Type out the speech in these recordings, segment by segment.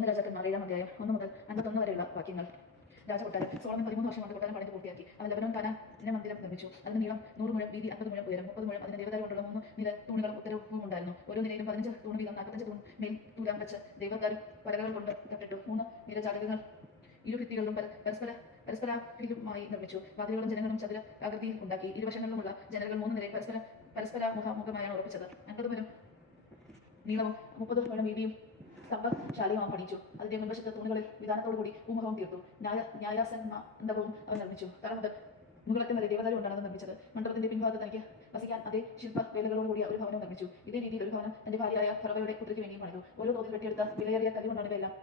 ഒന്ന് രാജാക്കന്മാർ 7-ാം അധ്യായം 1 മുതൽ 51 വരെയുള്ള വാക്യങ്ങൾ. രാജകൊട്ടാരം. സോളമൻ 13 വർഷം കൊണ്ട് കൊട്ടാരം പണിത് പൂർത്തിയാക്കി. അവൻ ലെബനോൻ കാനാൻ മന്ദിരം നിർമ്മിച്ചു. അതിന് നീളം 100 മുഴം, വീതി 50 മുഴം, ഉയരം 30 മുഴം. അതിന് ദേവദാരു കൊണ്ടുള്ള 3 നിര തൂണുകളും ഉത്തരവും ഉണ്ടായിരുന്നു. ഓരോ നിരയിലും 15 തൂൺ വീതം 45 തൂൺ മേൽ തൂരാൻ വെച്ച് ദേവദാരു പലകകൾ കൊണ്ട് തട്ടിട്ടു. 3 നിര ജാലകങ്ങൾ ഇരുഭിത്തികളിലും പരസ്പരാകൃതിയിലുമായി നിർമ്മിച്ചു. വാതിലുകളും ജനങ്ങളും ചതുര ആകൃതിയിൽ ഉണ്ടാക്കി. ഇരുവശങ്ങളിലുമുള്ള ജനലുകൾ 3 നിരയിൽ പരസ്പര മുഖാമുഖമായാണ് ഉറപ്പിച്ചത്. 50 മുഴം നീളവും 30 മുഴം വീതിയും സ്തംഭശാലയും അവൻ പണിയിച്ചു. അതിന്റെ മുൻവശത്ത് തൂണുകളിൽ വിധാനത്തോടുകൂടി ഭൂമുഖവും തീർത്തു. ന്യായാസനമണ്ഡപവും അവൻ നിർമ്മിച്ചു. തറ മുതൽ മുകളത്തെ വരെ ദേവദാരു കൊണ്ടാണ് നിർമ്മിച്ചത്. മണ്ഡപത്തിന്റെ പിൻഭാഗത്ത് തനിക്ക് വസിക്കാൻ അതേ ശില്പവേലകളോടുകൂടിയ ഒരു ഭവനം നിർമ്മിച്ചു. ഇതേ രീതിയിൽ ഒരു ഭവനം തന്റെ ഭാര്യയായ ഫറവയുടെ പുത്രിക്ക് വേണ്ടിയും പണിതു. ഓരോ തോതിൽ വെട്ടിയെടുത്ത വിലയേറിയ കല്ലുകൊണ്ടാണ് ഇവയെല്ലാം.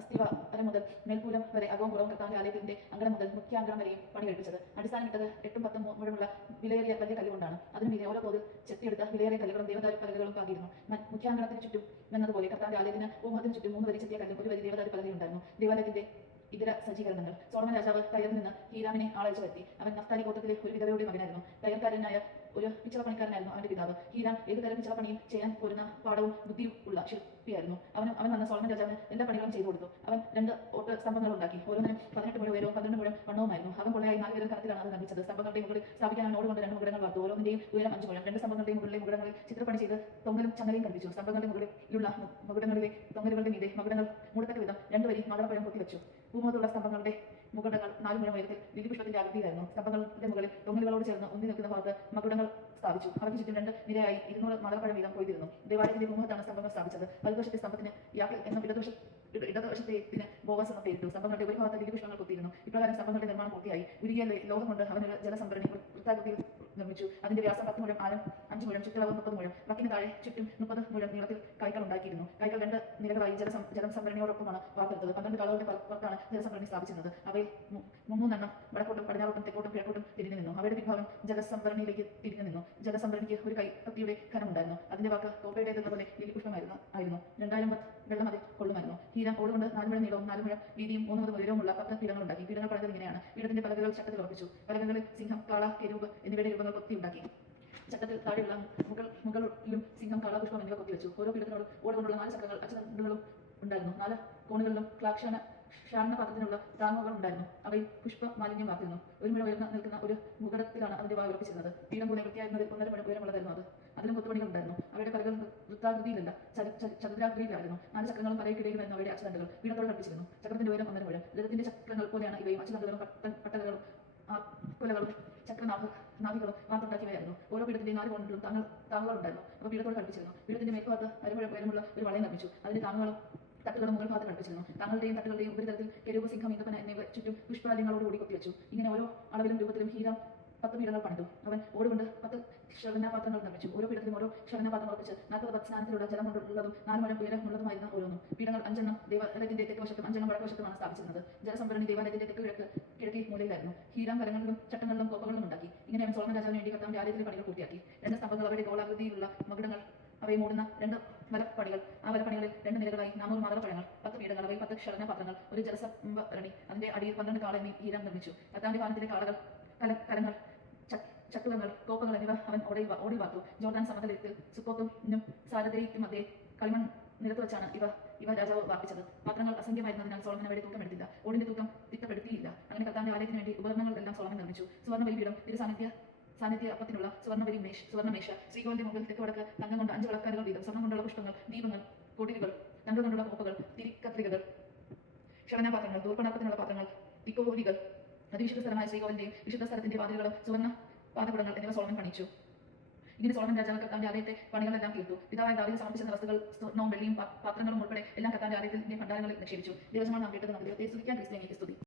അസ്ഥിവാരം മുതൽ മേൽക്കൂലം വരെ അകവും പുറവും കർത്താവിന്റെ ആലയത്തിന്റെ അങ്കണം മുതൽ മുഖ്യാങ്കണം വരെയും പണി കഴിപ്പിച്ചത്. അടിസ്ഥാനമിട്ടത് 8-10 മുഴമുള്ള വിലയേറിയ വലിയ കല്ലുകൊണ്ടാണ്. അതിനു മീതെ ഓരോ തോതിൽ ചെത്തിയെടുത്ത വിലയേറിയ കല്ലുകളും ദേവദാരു പലകകളും പാകിയിരുന്നു. മുഖ്യാങ്കണത്തിന് ചുറ്റും എന്നതുപോലെ കർത്താവിന്റെ ആലയത്തിന് ഭൂമുഖത്തിന് ചുറ്റും 3 വരി ചെത്തിയ കല്ലും ഒരു വരി ദേവദാരു പലകയുണ്ടായിരുന്നു. ദേവാലയത്തിന്റെ ഇതര സജ്ജീകരണങ്ങൾ. സോളമൻ രാജാവ് തയ്യറിൽ നിന്ന് ഹീരാമിനെ ആളയച്ചു വരുത്തി. അവൻ നഫ്താലി ഗോത്രത്തിലെ ഒരു വിധവയുടെ മകനായിരുന്നു. തയ്യൽക്കാരനായ ഒരു പിച്ചളപ്പണിക്കാരനായിരുന്നു അവന്റെ പിതാവ്. ഹീരാം ഏതുതരം പിച്ചളപ്പണിയും ചെയ്യാൻ പോരുന്ന പാടവും ബുദ്ധിയും ഉള്ള ശില്പിയായിരുന്നു. അവൻ വന്ന സോളമൻ രാജാവിന് എല്ലാ പണികളും ചെയ്തു കൊടുത്തു. അവൻ 2 ഓട്ട് സ്തംഭങ്ങൾ ഉണ്ടാക്കി. ഓരോന്നിനും 18 മുഴം ഉയരവും 12 മുഴം വണ്ണവുമായിരുന്നു. അവൻ കൊള്ളയായി 4 വിരൽ കനത്തിലാണ് അത് നിർമ്മിച്ചത്. സ്തംഭങ്ങളുടെ മുകളിൽ സ്ഥാപിക്കാൻ അവൻ ഓടുകൊണ്ട് 2 മുകുടങ്ങൾ വാർത്തു. ഓരോന്നിന്റെയും ഉയരം 5 മുഴം. 2 സ്തംഭങ്ങളുടെയും മുകളിലെ മുകുടങ്ങളിൽ ചിത്രപ്പണി ചെയ്ത് തൊങ്ങലും ചങ്ങലയും ഘടിപ്പിച്ചു. സ്തംഭങ്ങളുടെ മുകളിലുള്ള മുകുടങ്ങളിലെ തൊങ്ങലുകളുടെ മീതെ മകുടങ്ങൾ മൂടത്തക്ക വിധം 2 വരി മാതളപ്പഴം കൊത്തിവെച്ചു. ഭൂമുഖത്തുള്ള സ്തംഭങ്ങളുടെ മുകുടങ്ങൾ 4 മുഴം ഉയരത്തിൽ ലിലിപുഷ്പത്തിന്റെ ആകൃതിയിലായിരുന്നു. സ്തംഭങ്ങളുടെ മുകളിൽ തൊങ്ങലുകളോട് ചേർന്ന് ഉന്തി നിൽക്കുന്ന ഭാഗത്ത് മകുടങ്ങൾ സ്ഥാപിച്ചു. അവയ്ക്ക് ചുറ്റും 2 നിരയായി 200 മാതളപ്പഴം വീതം കൊയ്തിരുന്നു. ദേവാലയത്തിന്റെ ഭൂമുഖത്താണ് സ്തംഭങ്ങൾ സ്ഥാപിച്ചത്. വലതുവശത്തെ സ്തംഭത്തിന് യാക്കൽ എന്നും ഇടതുവശത്തേത്തിന് ബോവസ് എന്നും പേരിട്ടു. സ്തംഭങ്ങളുടെ ഒരു ഭാഗത്ത് ലിലിപുഷ്പങ്ങൾ കൊത്തിയിരുന്നു. ഇപ്രകാരം സ്തംഭങ്ങളുടെ നിർമ്മാണം പൂർത്തിയായി. ഉരുകിയ ലോഹം കൊണ്ട് അവനൊരു ജലസംഭരണി വൃത്താകൃതിയിൽ നിർമ്മിച്ചു. അതിന്റെ വ്യാസം 10 മുഴം, ആഴം 5 മുഴം, ചുറ്റളവ് 30 മുഴം. വക്കിന് താഴെ ചുറ്റും 30 മുഴം നീളത്തിൽ കൈകൾ ഉണ്ടാക്കിയിരുന്നു. കൈകൾ 2 നിരകളായി ജലസംഭരണിയോടൊപ്പമാണ് വാർത്തെടുത്തത്. 12 കളകളുടെ പുറത്താണ് ജലസംഭരണി സ്ഥാപിച്ചിരുന്നത്. അവയിൽ 3 വടക്കോട്ടും പടിഞ്ഞാറോട്ടും തെക്കോട്ടും കിഴക്കോട്ടും തിരിഞ്ഞു നിന്നു. അവയുടെ പിൻഭാഗം ജലസംഭരണിയിലേക്ക് തിരിഞ്ഞു നിന്നു. ജലസംഭരണിക്ക് ഒരു കത്തിയുടെ ഖനമുണ്ടായിരുന്നു. അതിന്റെ വാക്ക് തോപ്പയുടേതെന്നപോലെ ലിലിപുഷ്പമായിരുന്നു. 2000 വെള്ളം അതിൽ കൊള്ളുമായിരുന്നു. ഹീരാം ഓടുകൊണ്ട് 4 മുഴം നീളവും 4 മുഴം വീതിയും 3 മുതൽ ഉയരവുമുള്ള 10 പീഠങ്ങൾ ഉണ്ടാക്കി. പീഠങ്ങൾ പണിതത് ഇങ്ങനെയാണ്. പീഠത്തിന്റെ പലകകൾ ചട്ടത്തിൽ ഉറപ്പിച്ചു. പലകകളിൽ സിംഹം, കാള, കെരൂബ് എന്നിവയുടെ രൂപങ്ങൾ കൊത്തിയുണ്ടാക്കി. ചട്ടത്തിൽ താഴെയുള്ള മുകളിലും സിംഹം, കാള, പുഷ്പം എന്നിവ കൊത്തിവെച്ചു. ഓരോ പീഠത്തിനോടും ഓടുകൊണ്ടുള്ള 4 ചക്രങ്ങൾ അച്ചുതണ്ടുകളും ഉണ്ടായിരുന്നു. 4 കോണുകളിലും ക്ഷാരണപാത്രത്തിനുള്ള താങ്ങുകൾ ഉണ്ടായിരുന്നു. അവയിൽ പുഷ്പമാലിന്യം വാർത്തിരുന്നു. 1 മുഴം ഉയർന്ന് നിൽക്കുന്ന ഒരു മുകുടത്തിലാണ് അതിന്റെ വായ ഉറപ്പിച്ചിരുന്നത്. പീഠം പോലെ വൃത്തിയായിരുന്നതിൽ 1.5 മുഴം ഉയരമുള്ളതായിരുന്നു അത്. അതിലും കൊത്തുപണികൾ ഉണ്ടായിരുന്നു. അവയുടെ പലകൾ വൃത്താകൃതിയിലല്ല, ചതുരാകൃതിയിലായിരുന്നു. 4 ചക്രങ്ങളും പലയ്ക്കിടയിലുമായിരുന്നു അവയുടെ അച്ചുതണ്ടുകൾ. പീഠത്തോട് ഘടിപ്പിച്ചിരുന്നു. ചക്രത്തിന്റെ ഉയരം 1.5 മുഴം. രഥത്തിന്റെ ചക്രങ്ങൾ പോലെയാണ് ഇവയും. അച്ചുതണ്ടുകളും പട്ടകകളും കുലകളും ചക്രനാഭികളും വാർത്തുണ്ടാക്കിയവയായിരുന്നു. ഓരോ പീഠത്തിന്റെയും 4 കോണിലും താങ്ങുകൾ ഉണ്ടായിരുന്നു. അവ പീഠത്തോട് ഘടിപ്പിച്ചിരുന്നു. പീഠത്തിന്റെ മേൽഭാഗത്ത് 1 മുഴം ഉയരമുള്ള ഒരു വളയം നിർമ്മിച്ചു. അതിന്റെ താങ്ങുകളും തട്ടുകളും മുകൾ ഭാഗത്ത് ഘടിപ്പിച്ചിരുന്നു. താങ്കളുടെയും തട്ടുകളുടെയും ഉപരിതലത്തിൽ കെരൂബ്, സിംഹം, ഈന്തപ്പന എന്നിവ ചുറ്റും പുഷ്പാലയങ്ങളോടുകൂടി കൊത്തിവെച്ചു. ഇങ്ങനെ ഓരോ അളവിലും രൂപത്തിലും ഹീരാം 10 പീഠങ്ങൾ പണിതു. അവൻ ഓടുകൊണ്ട് 10 ക്ഷവരനാപാത്രങ്ങൾ നിർമ്മിച്ചു. ഓരോ പീഠത്തിലും ഓരോ ക്ഷവരനാപാത്രം ഉറപ്പിച്ച് 40 സ്ഥാനത്തിലുള്ള ജലം കൊണ്ടുള്ളതും 4 മുഴം ഉയരമുള്ളതുമായിരുന്നു ഓരോന്നും. പീഠങ്ങൾ 5 ദേവാലയത്തിന്റെ തെക്ക് വശത്തും 5 വടക്ക് വശത്തുമാണ് സ്ഥാപിച്ചിരുന്നത്. ജലസംഭരണി ദേവാലയത്തിന്റെ കിഴക്കേ മൂലയിലായിരുന്നു. ഹീരാം കരങ്ങളിലും ചട്ടങ്ങളിലും കോപ്പകളിലും ഉണ്ടാക്കി. ഇങ്ങനെ അവൻ സോളമൻ രാജാവിന് വേണ്ടി കർത്താവിന്റെ ആലയത്തിലെ പണികൾ പൂർത്തിയാക്കി. 2 സ്തംഭങ്ങൾ, അവയുടെ ഗോളാകൃതിയിലുള്ള മകുടങ്ങൾ, അവയെ മൂടുന്ന 2 വലപ്പണികൾ, ആ വലപ്പണികളിൽ 2 നിരകളായി 400 മാതളപ്പഴങ്ങൾ, 10 പീഠങ്ങൾ, അവയിൽ 10 ക്ഷവരനാപാത്രങ്ങൾ, ഒരു ജലസംഭരണി, അതിന്റെ അടിയിൽ 12 കാള എന്നീ ഹീരാം നിർമ്മിച്ചു. കർത്താവിന്റെ ഭവനത്തിലെ കാളകൾ, കലങ്ങൾ, ചട്ടുകങ്ങൾ, കോപ്പങ്ങൾ എന്നിവ അവൻ ഓടി വാർത്തു. ജോർദാൻ സമതലത്തിൽ സുക്കോത്തും സാരഥയിലും മധ്യേ കളിമൺ നിരത്ത് വെച്ചാണ് ഇവ രാജാവ് വാർപ്പിച്ചത്. പാത്രങ്ങൾ അസംഖ്യമായിരുന്നതിനാൽ സോളമൻ അവയുടെ തൂക്കം എടുത്തില്ല. ഓടിന്റെ തൂക്കം തിട്ടപ്പെടുത്തിയില്ല. അങ്ങനെ കർത്താവിന്റെ ആലയത്തിന് വേണ്ടി ഉപകരണങ്ങൾ എല്ലാം സോളമൻ നിർമ്മിച്ചു. സുവർണ്ണ ബലിപീഠം, സാന്നിധ്യ അപ്പത്തിനുള്ള സുവർണ്ണമേശ, ശ്രീകോവിലിന്റെ മുമ്പിൽ തെക്ക് വടക്ക് തങ്കം കൊണ്ട് 5 വിളക്കാലുകൾ വീതം, സ്വർണ്ണം കൊണ്ടുള്ള പുഷ്പങ്ങൾ, ദീപങ്ങൾ, കൊടിലുകൾ, തങ്കം കൊണ്ടുള്ള കോപ്പകൾ, തിരിക്കത്രികകൾ, ക്ഷവരനാപാത്രങ്ങൾ, ധൂർപ്പണാർപ്പത്തിനുള്ള പാത്രങ്ങൾ, തിക്കോലികൾ, അതിവിശുദ്ധ സ്ഥലമായ ശ്രീകോവിലിന്റെയും വിശുദ്ധ സ്ഥലത്തിന്റെ വാതിലുകളും സുവർണ്ണ പാദകുടങ്ങൾ എന്നിവ സോളമൻ പണിയിച്ചു. ഇങ്ങനെ സോളമൻ രാജാവ് കർത്താവിന്റെ ആലയത്തെ പണികളെല്ലാം തീർത്തു. പിതാവായ ദാവീദ് സമർപ്പിച്ച വസ്തുക്കൾ, സ്വർണ്ണവും വെള്ളിയും പാത്രങ്ങളും ഉൾപ്പെടെ എല്ലാം കർത്താവിന്റെ ആലയത്തിന്റെ ഭണ്ഡാരങ്ങളിൽ നിക്ഷേപിച്ചു. ദിവസമാണ് നാം കേട്ടത്. നമുക്ക് ദൈവത്തെ സ്തുതിക്കാൻ, ക്രിസ്തുവിനെ സ്തുതി.